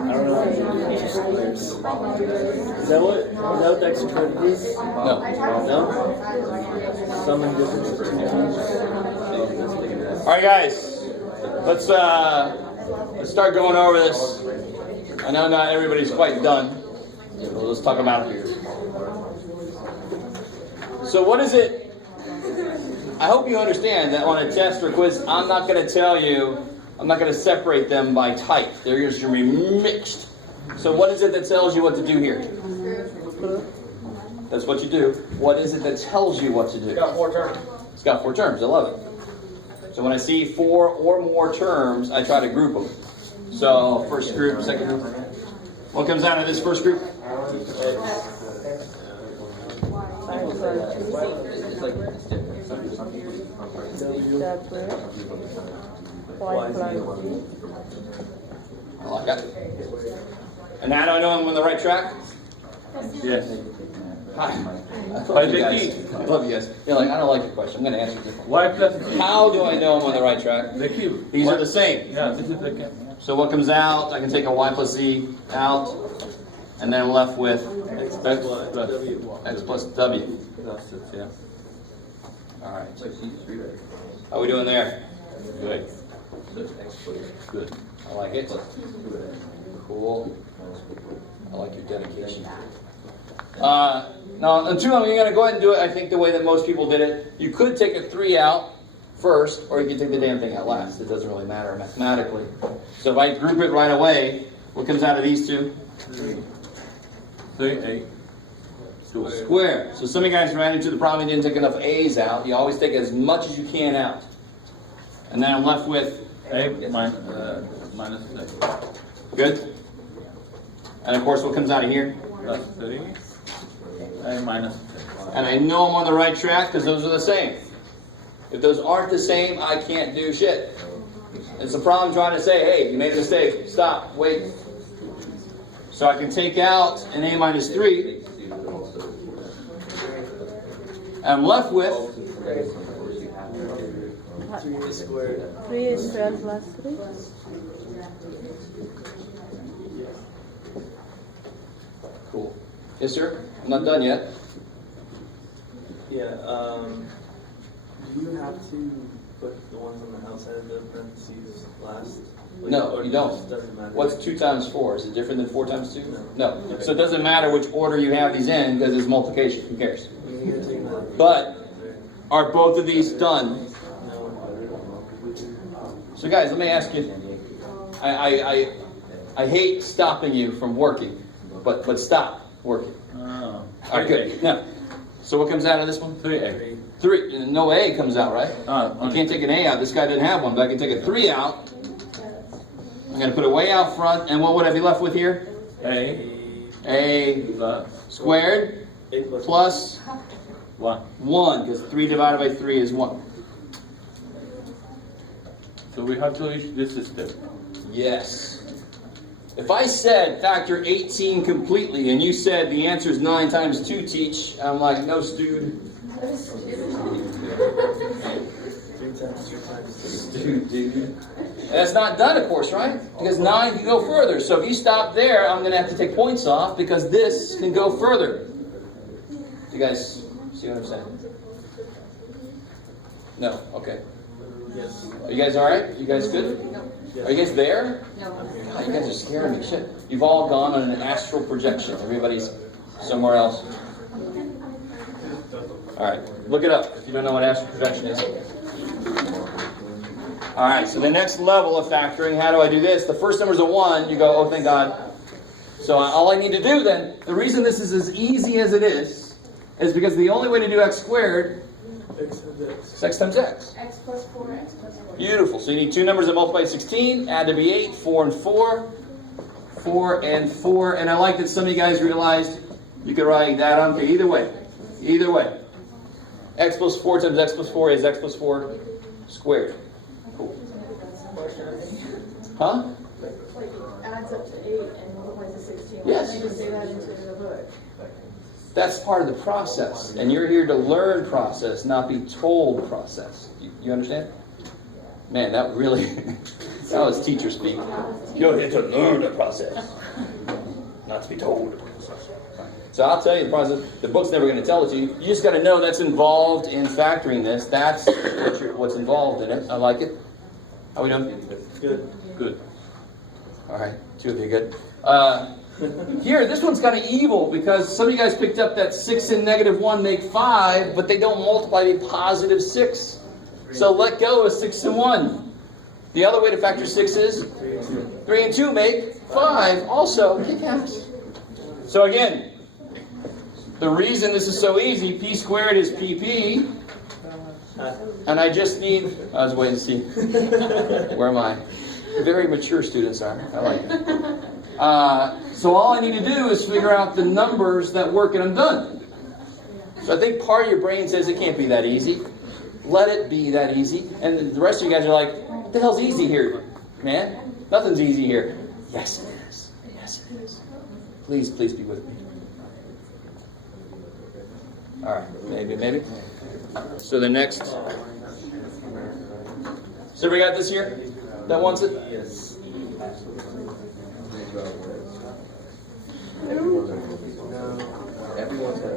I don't know. Is that what the extra code is? No. No? Summon difference between. All right, guys. Let's start going over this. I know not everybody's quite done. But let's talk about it. So what is it? I hope you understand that on a test or quiz, I'm not going to tell you, I'm not going to separate them by type. They're just going to be mixed. So what is it that tells you what to do here? That's what you do. What is it that tells you what to do? It's got 4 terms. It's got 4 terms. I love it. So when I see 4 or more terms, I try to group them. So first group, second group. What comes out of this first group? I like that. And now do I know I'm on the right track? Yes. Hi. I love you guys. I love you guys. You're like, I don't like your question. I'm going to answer it differently. Y plus G. How do I know I'm on the right track? The cube. These are the same. Yeah, this is the cube. So what comes out, I can take a y plus z out, and then I'm left with X plus w. That's it, yeah. All right. How are we doing there? Good. Good. I like it. Cool. I like your dedication. Now, until I'm going to go ahead and do it, I think the way that most people did it, you could take a 3 out first, or you could take the damn thing out last. It doesn't really matter mathematically. So if I group it right away, what comes out of these two? 3A. Square. So some of you guys ran into the problem you didn't take enough A's out. You always take as much as you can out. And then I'm left with A minus 6. good. And of course, what comes out of here? Plus 3. A minus 6. And I know I'm on the right track because those are the same. If those aren't the same, I can't do shit. It's a problem trying to say, hey, you made a mistake. Stop. Wait. So I can take out an A minus 3. And I'm left with 3 squared. 3 squared plus 3. Cool. Yes, sir? I'm not done yet. Yeah, do you have to put the ones on the outside of the parentheses last? Like, No, or you it don't. just doesn't matter? What's 2 times 4? Is it different than 4 times 2? No. So it doesn't matter which order you have these in because it's multiplication. Who cares? You're gonna take that. But are both of these done? No. So guys, let me ask you. I hate stopping you from working, but stop working. Oh. All right, good. Now, so what comes out of this one? 3A. 3. No A comes out, right? You can't take an A out. This guy didn't have one, but I can take a 3 out. I'm going to put it way out front, and what would I be left with here? A Plus squared A plus plus 1. 1, because 3 divided by 3 is 1. So we have to reach this step. Yes. If I said factor 18 completely, and you said the answer is 9 times 2, teach, I'm like, no, dude. 3 times 2 times Dude. And that's not done, of course, right? Because 9 can go further. So if you stop there, I'm going to have to take points off because this can go further. You guys see what I'm saying? No? Okay. Yes. Are you guys all right? You guys good? Are you guys there? No. God, you guys are scaring me. Shit. You've all gone on an astral projection. Everybody's somewhere else. All right. Look it up if you don't know what astral projection is. All right. So the next level of factoring, how do I do this? The first number is a 1. You go, oh, thank God. So all I need to do then, the reason this is as easy as it is because the only way to do x squared is x times x. X plus 4, X plus 4. Beautiful. So you need 2 numbers that multiply 16, add to be 8, 4 and 4, 4 and 4. And I like that some of you guys realized you could write that on either way. Either way. X plus 4 times x plus 4 is x plus 4 squared. Cool. Huh? Like it adds up to 8 and multiplies to 16. Yes. Why don't they just say that into the book? That's part of the process. And you're here to learn process, not be told process. You understand? Man, that really... That was teacher speak. You're here to learn the process, not to be told the process. So I'll tell you the process. The book's never going to tell it to you. You just got to know that's involved in factoring this. That's what's involved in it. I like it. How we doing? Good. Good. All right, two of you good. Here, this one's kind of evil because some of you guys picked up that 6 and -1 make 5, but they don't multiply to be positive 6. So let go of 6 and 1. The other way to factor 6 is 3 and 2 make 5. Also, kick ass. So again, the reason this is so easy, p squared is pp. And I just need, I was waiting to see. Where am I? Very mature students are. I like it. So all I need to do is figure out the numbers that work and I'm done. So I think part of your brain says it can't be that easy. Let it be that easy. And the rest of you guys are like, what the hell's easy here, man? Nothing's easy here. Yes, it is. Yes, it is. Please be with me. All right, maybe. So the next. So we got this here? That wants it? Yes. Everyone's got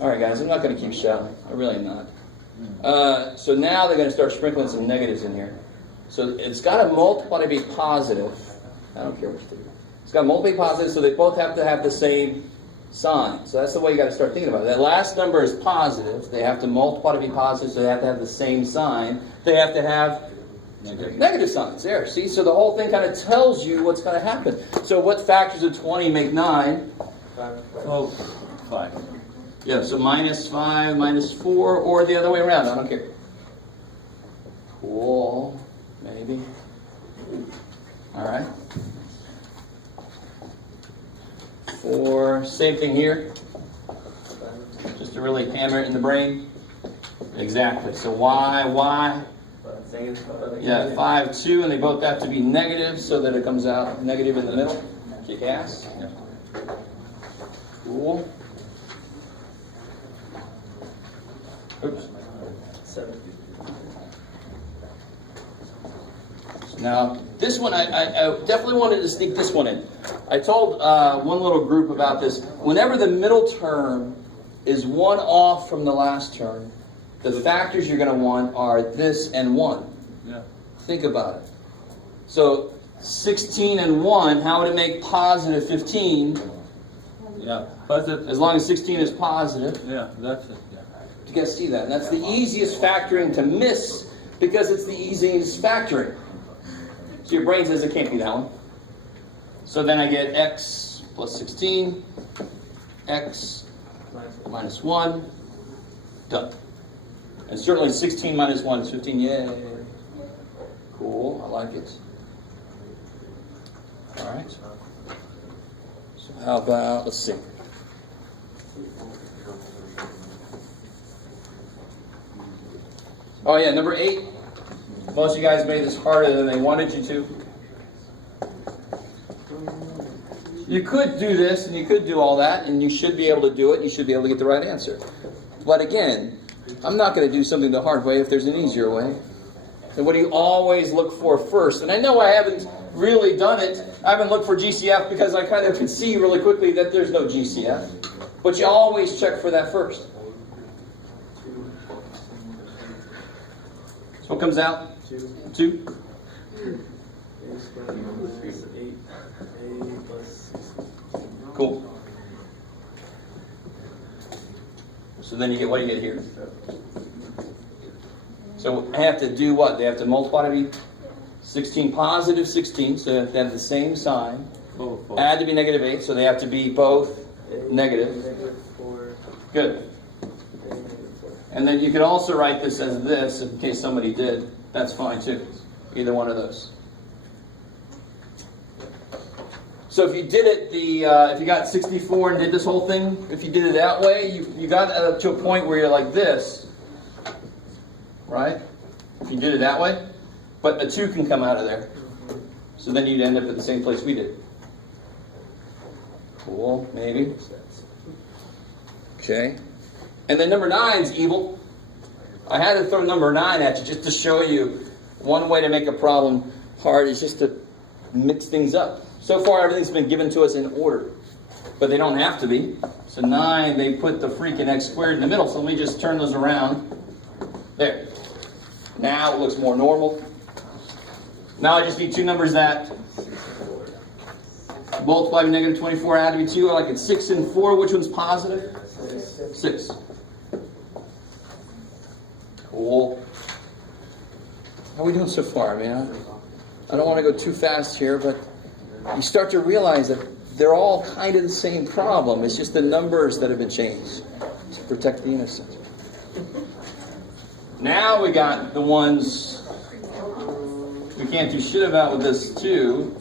All right, guys, I'm not going to keep shouting. I really am not. So now they're going to start sprinkling some negatives in here. So it's got to multiply to be positive. I don't care what you do. It's got to multiply positive, so they both have to have the same sign. So that's the way you got to start thinking about it. That last number is positive. They have to multiply to be positive, so they have to have the same sign. They have to have negative signs. There, see? So the whole thing kind of tells you what's going to happen. So what factors of 20 make 9? 5. Yeah, so -5, -4, or the other way around. I don't care. Cool. Maybe. All right. 4. Same thing here. Just to really hammer it in the brain. Exactly. So y? Yeah, 5, 2, and they both have to be negative so that it comes out negative in the middle. Kick ass. Yeah. Cool. Oops. 7. Now, this one, I definitely wanted to sneak this one in. I told one little group about this. Whenever the middle term is 1 off from the last term, the factors you're going to want are this and 1. Yeah. Think about it. So, 16 and 1, how would it make positive 15? Yeah. Positive. As long as 16 is positive. Yeah, that's it. Yeah. You guys see that? And that's the easiest factoring to miss because it's the easiest factoring. So your brain says it can't be that one. So then I get x plus 16, x minus 1, done. And certainly 16 minus 1 is 15, yay. Cool, I like it. All right. So how about, let's see. Oh yeah, number 8. Most of you guys made this harder than they wanted you to. You could do this and you could do all that and you should be able to do it. You should be able to get the right answer. But again, I'm not going to do something the hard way if there's an easier way. And what do you always look for first? And I know I haven't really done it. I haven't looked for GCF because I kind of can see really quickly that there's no GCF. But you always check for that first. So what comes out? 2. Cool. So then you get, what do you get here? So I have to do what? They have to multiply to be 16 positive 16, so they have to have the same sign. 4. Add to be negative 8, so they have to be both negative. Good. And then you could also write this as this, in case somebody did. That's fine too. Either one of those. So if you did it, if you got 64 and did this whole thing, if you did it that way, you got to a point where you're like this. Right? If you did it that way. But a 2 can come out of there. So then you'd end up at the same place we did. Cool, maybe. Okay. And then number 9 is evil. I had to throw number 9 at you just to show you one way to make a problem hard is just to mix things up. So far, everything's been given to us in order, but they don't have to be. So 9, they put the freaking x squared in the middle, so let me just turn those around. There. Now it looks more normal. Now I just need two numbers that multiply by negative 24, add to be 2. I like it 6 and 4. Which one's positive? 6. Cool. How are we doing so far? I mean, I don't want to go too fast here, but you start to realize that they're all kind of the same problem. It's just the numbers that have been changed to protect the innocent. Now we got the ones we can't do shit about with this too.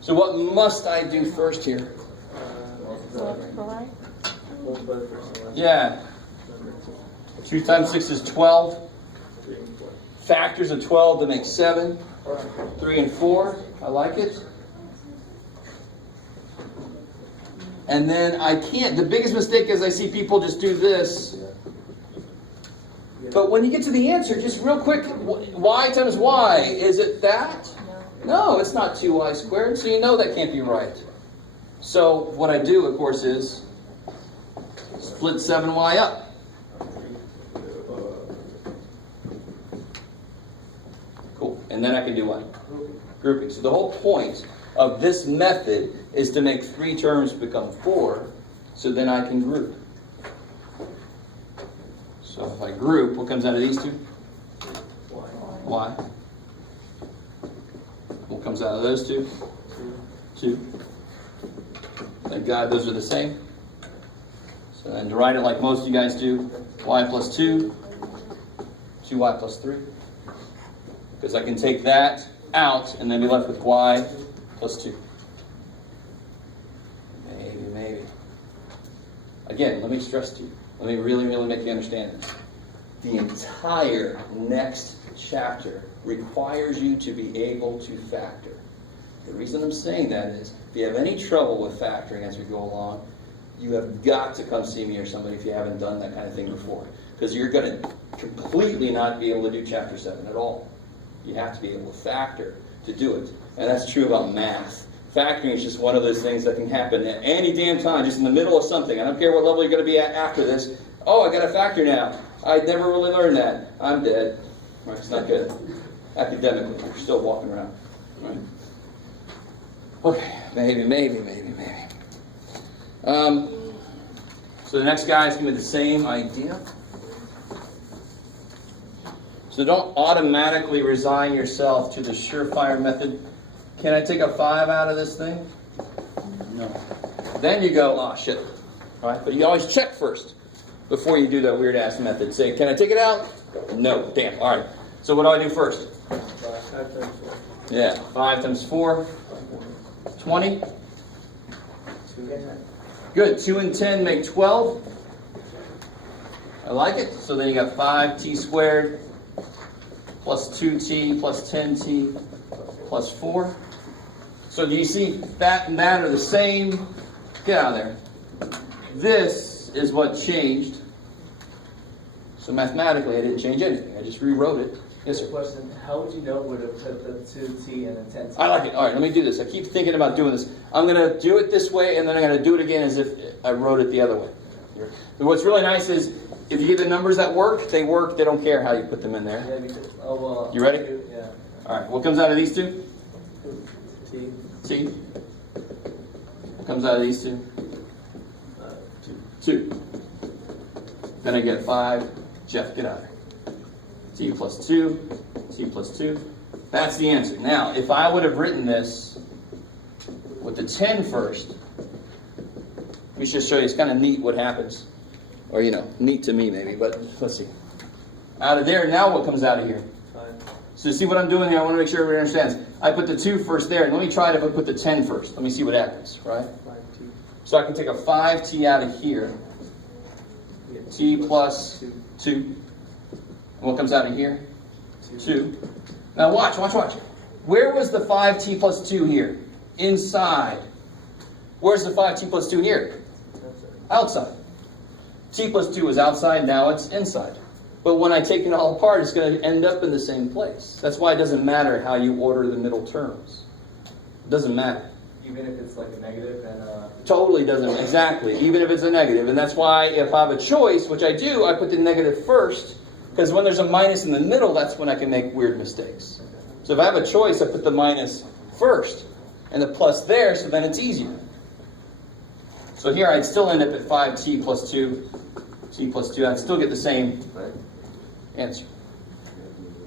So what must I do first here? Yeah. 2 times 6 is 12. Factors of 12 to make 7. 3 and 4. I like it. And then I can't. The biggest mistake is I see people just do this. But when you get to the answer, just real quick, y times y, is it that? No, it's not 2y squared, so you know that can't be right. So what I do, of course, is split 7y up. Cool. And then I can do what? Grouping. So the whole point of this method is to make 3 terms become 4, so then I can group. So if I group, what comes out of these two? Y. What comes out of those two? 2. Thank God those are the same. So then to write it like most of you guys do, y plus 2, 2y plus 3. Because I can take that out and then be left with y plus 2. Maybe. Again, let me stress to you. Let me really make you understand this. The entire next chapter requires you to be able to factor. The reason I'm saying that is, if you have any trouble with factoring as we go along, you have got to come see me or somebody if you haven't done that kind of thing before. Because you're going to completely not be able to do chapter 7 at all. You have to be able to factor to do it. And that's true about math. Factoring is just one of those things that can happen at any damn time, just in the middle of something. I don't care what level you're going to be at after this. Oh, I got to factor now. I never really learned that. I'm dead. Right, it's not good. Academically, you're still walking around. Right? Okay, maybe. So the next guy is going to be the same idea. So don't automatically resign yourself to the surefire method. Can I take a 5 out of this thing? No. Then you go, oh shit. All right, but you always check first before you do that weird ass method. Say, can I take it out? No. Damn. All right. So what do I do first? 5 times 4. Yeah. 5 times 4. 20. Good. 2 and 10 make 12. I like it. So then you got 5t squared plus 2t plus 10t plus 4. So do you see that and that are the same? Get out of there. This is what changed. So mathematically, I didn't change anything. I just rewrote it. Yes, sir. Question, how would you know where to put the 2t and the 10t? I like it. All right, let me do this. I keep thinking about doing this. I'm going to do it this way, and then I'm going to do it again as if I wrote it the other way. But what's really nice is, if you get the numbers that work. They don't care how you put them in there. Yeah, because, You ready? Yeah. All right, what comes out of these two? T. T. What comes out of these two? 2. Then I get 5. Jeff, get out of there. T plus 2. T plus 2. That's the answer. Now, if I would have written this with the 10 first, let me just show you. It's kind of neat what happens. Or, neat to me maybe, but let's see. Out of there, now what comes out of here? 5. So see what I'm doing here? I want to make sure everybody understands. I put the 2 first there, and let me try it if I put the 10 first. Let me see what happens, right? 5t. So I can take a 5t out of here. T plus 2. And what comes out of here? 2. Now watch. Where was the 5t plus 2 here? Inside. Where's the 5t plus 2 here? Outside. T plus 2 is outside, now it's inside. But when I take it all apart, it's going to end up in the same place. That's why it doesn't matter how you order the middle terms. It doesn't matter. Even if it's like a negative and a... Totally doesn't, exactly. Even if it's a negative. And that's why if I have a choice, which I do, I put the negative first. Because when there's a minus in the middle, that's when I can make weird mistakes. So if I have a choice, I put the minus first. And the plus there, so then it's easier. So here I'd still end up at 5t plus 2. T plus 2. I'd still get the same answer.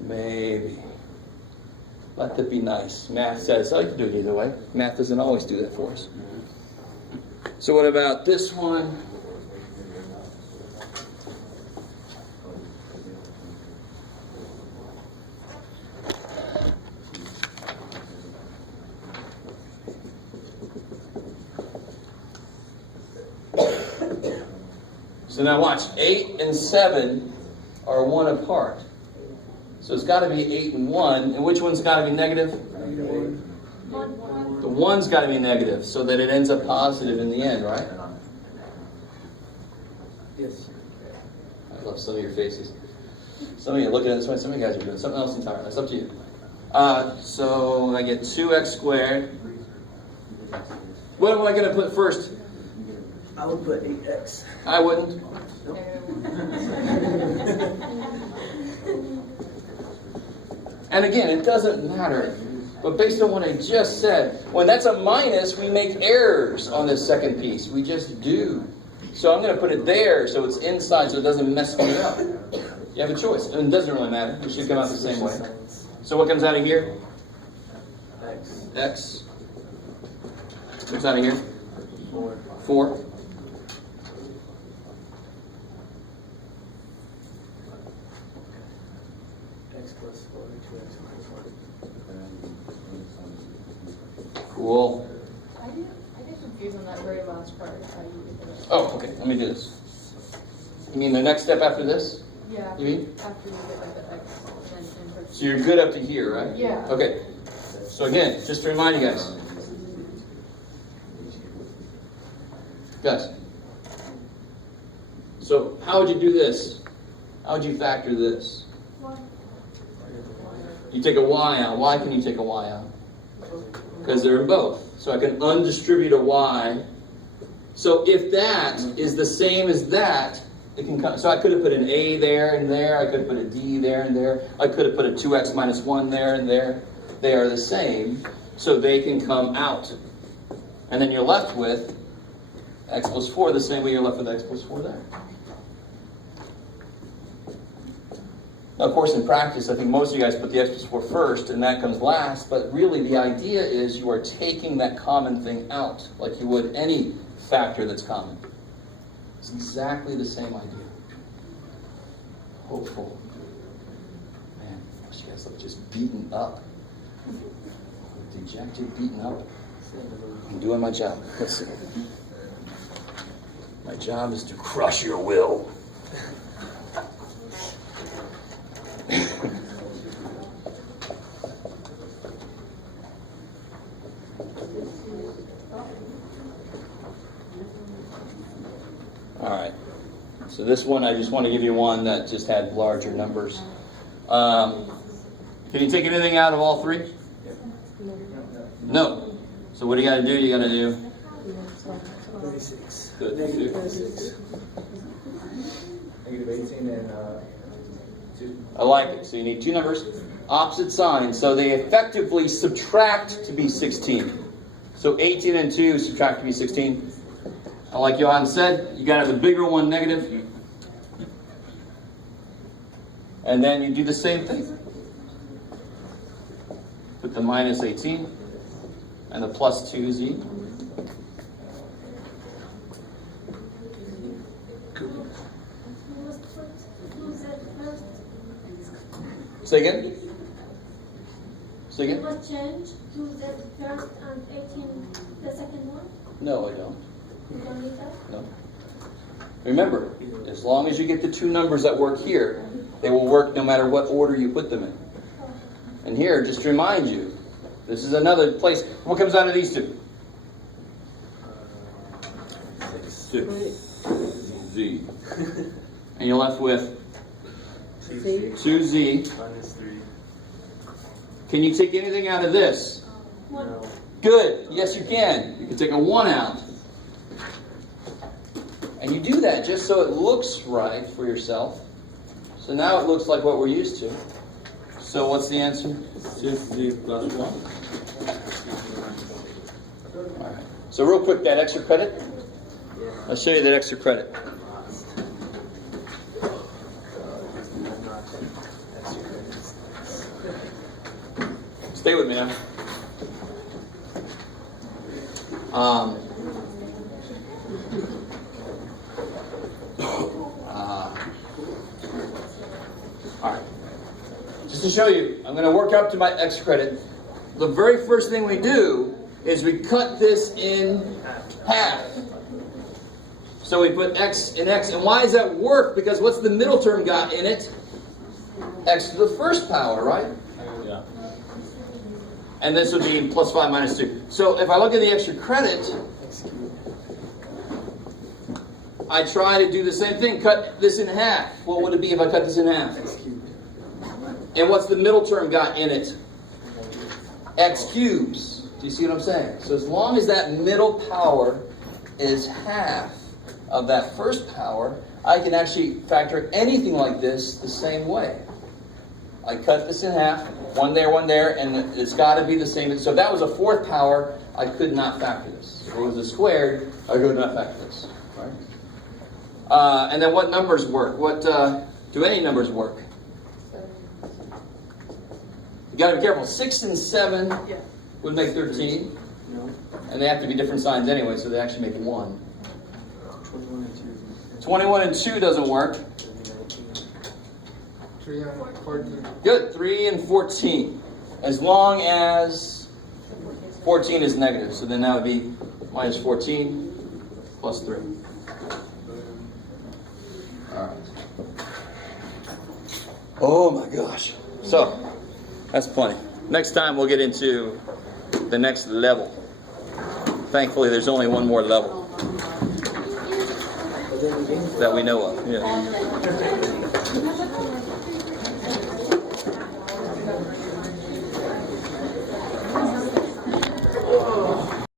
Maybe. Let that be nice. Math says, I can do it either way. Math doesn't always do that for us. So what about this one? So now watch. 8 and 7 are 1 apart. So it's got to be 8 and 1. And which one's got to be negative? The 1's got to be negative so that it ends up positive in the end, right? Yes. I love some of your faces. Some of you are looking at this way. Some of you guys are doing something else entirely. It's up to you. So I get 2x squared. What am I going to put first? I would put 8x. I wouldn't. And again, it doesn't matter. But based on what I just said, when that's a minus, we make errors on this second piece. We just do. So I'm going to put it there so it's inside so it doesn't mess me up. You have a choice. And it doesn't really matter. It should come out the same way. So what comes out of here? X. X. Comes out of here? 4. 4. X plus 4, 2x minus 1. Cool. I get confused on that very last part. How you get the... Oh, okay. Let me do this. You mean the next step after this? Yeah. You mean? After you get like the X and So you're good up to here, right? Yeah. Okay. So again, just to remind you guys. Guys. So how would you do this? How would you factor this? You take a y out. Why can you take a y out? Because they're in both. So I can undistribute a y. So if that is the same as that, it can come. So I could have put an a there and there. I could have put a d there and there. I could have put a 2x minus 1 there and there. They are the same, so they can come out. And then you're left with x plus 4 the same way you're left with x plus 4 there. Now, of course, in practice, I think most of you guys put the x plus 4 first, and that comes last. But really, the idea is you are taking that common thing out, like you would any factor that's common. It's exactly the same idea. Hopeful. Man, most of you guys look just beaten up. Dejected, beaten up. I'm doing my job. Let's see. My job is to crush your will. All right. So this one, I just want to give you one that just had larger numbers. Can you take anything out of all three? No. So what do you got to do? You got to do 36. Good. Negative 36. Negative 18 and 2. I like it. So you need two numbers, opposite signs. So they effectively subtract to be 16. So 18 and 2 subtract to be 16. Like Johan said, you got to have the bigger one negative. And then you do the same thing. Put the minus 18 and the plus 2z. Say again? Say again? Was changed to the first and 18 the second one? No, I don't. You don't need that? No. Remember, as long as you get the two numbers that work here, they will work no matter what order you put them in. And here, just to remind you, this is another place. What comes out of these two? 6Z. And you're left with 2Z. Minus 3. Can you take anything out of this? No. Good. Yes, you can. You can take a 1 out. And you do that just so it looks right for yourself. So now it looks like what we're used to. So what's the answer? 6Z plus 1. All right. So real quick, that extra credit. I'll show you that extra credit. Stay with me now. All right. Just to show you, I'm going to work up to my X credit. The very first thing we do is we cut this in half. So we put X in X. And why does that work? Because what's the middle term got in it? X to the first power, right? Yeah. And this would be plus 5 minus 2. So if I look at the extra credit, I try to do the same thing. Cut this in half. What would it be if I cut this in half? And what's the middle term got in it? X cubes. Do you see what I'm saying? So as long as that middle power is half of that first power, I can actually factor anything like this the same way. I cut this in half, one there, and it's got to be the same. So if that was a fourth power, I could not factor this. If it was a squared, I could not factor this. Right? And then what numbers work? What do any numbers work? You got to be careful. 6 and 7 Yeah. would make 13, No. and they have to be different signs anyway, so they actually make 1. 21 and 2. 21 and 2 doesn't work. 3 and 14. Good. 3 and 14. As long as 14 is negative. So then that would be minus 14 plus 3. All right. Oh my gosh. So, that's plenty. Next time we'll get into the next level. Thankfully, there's only one more level that we know of. Yeah.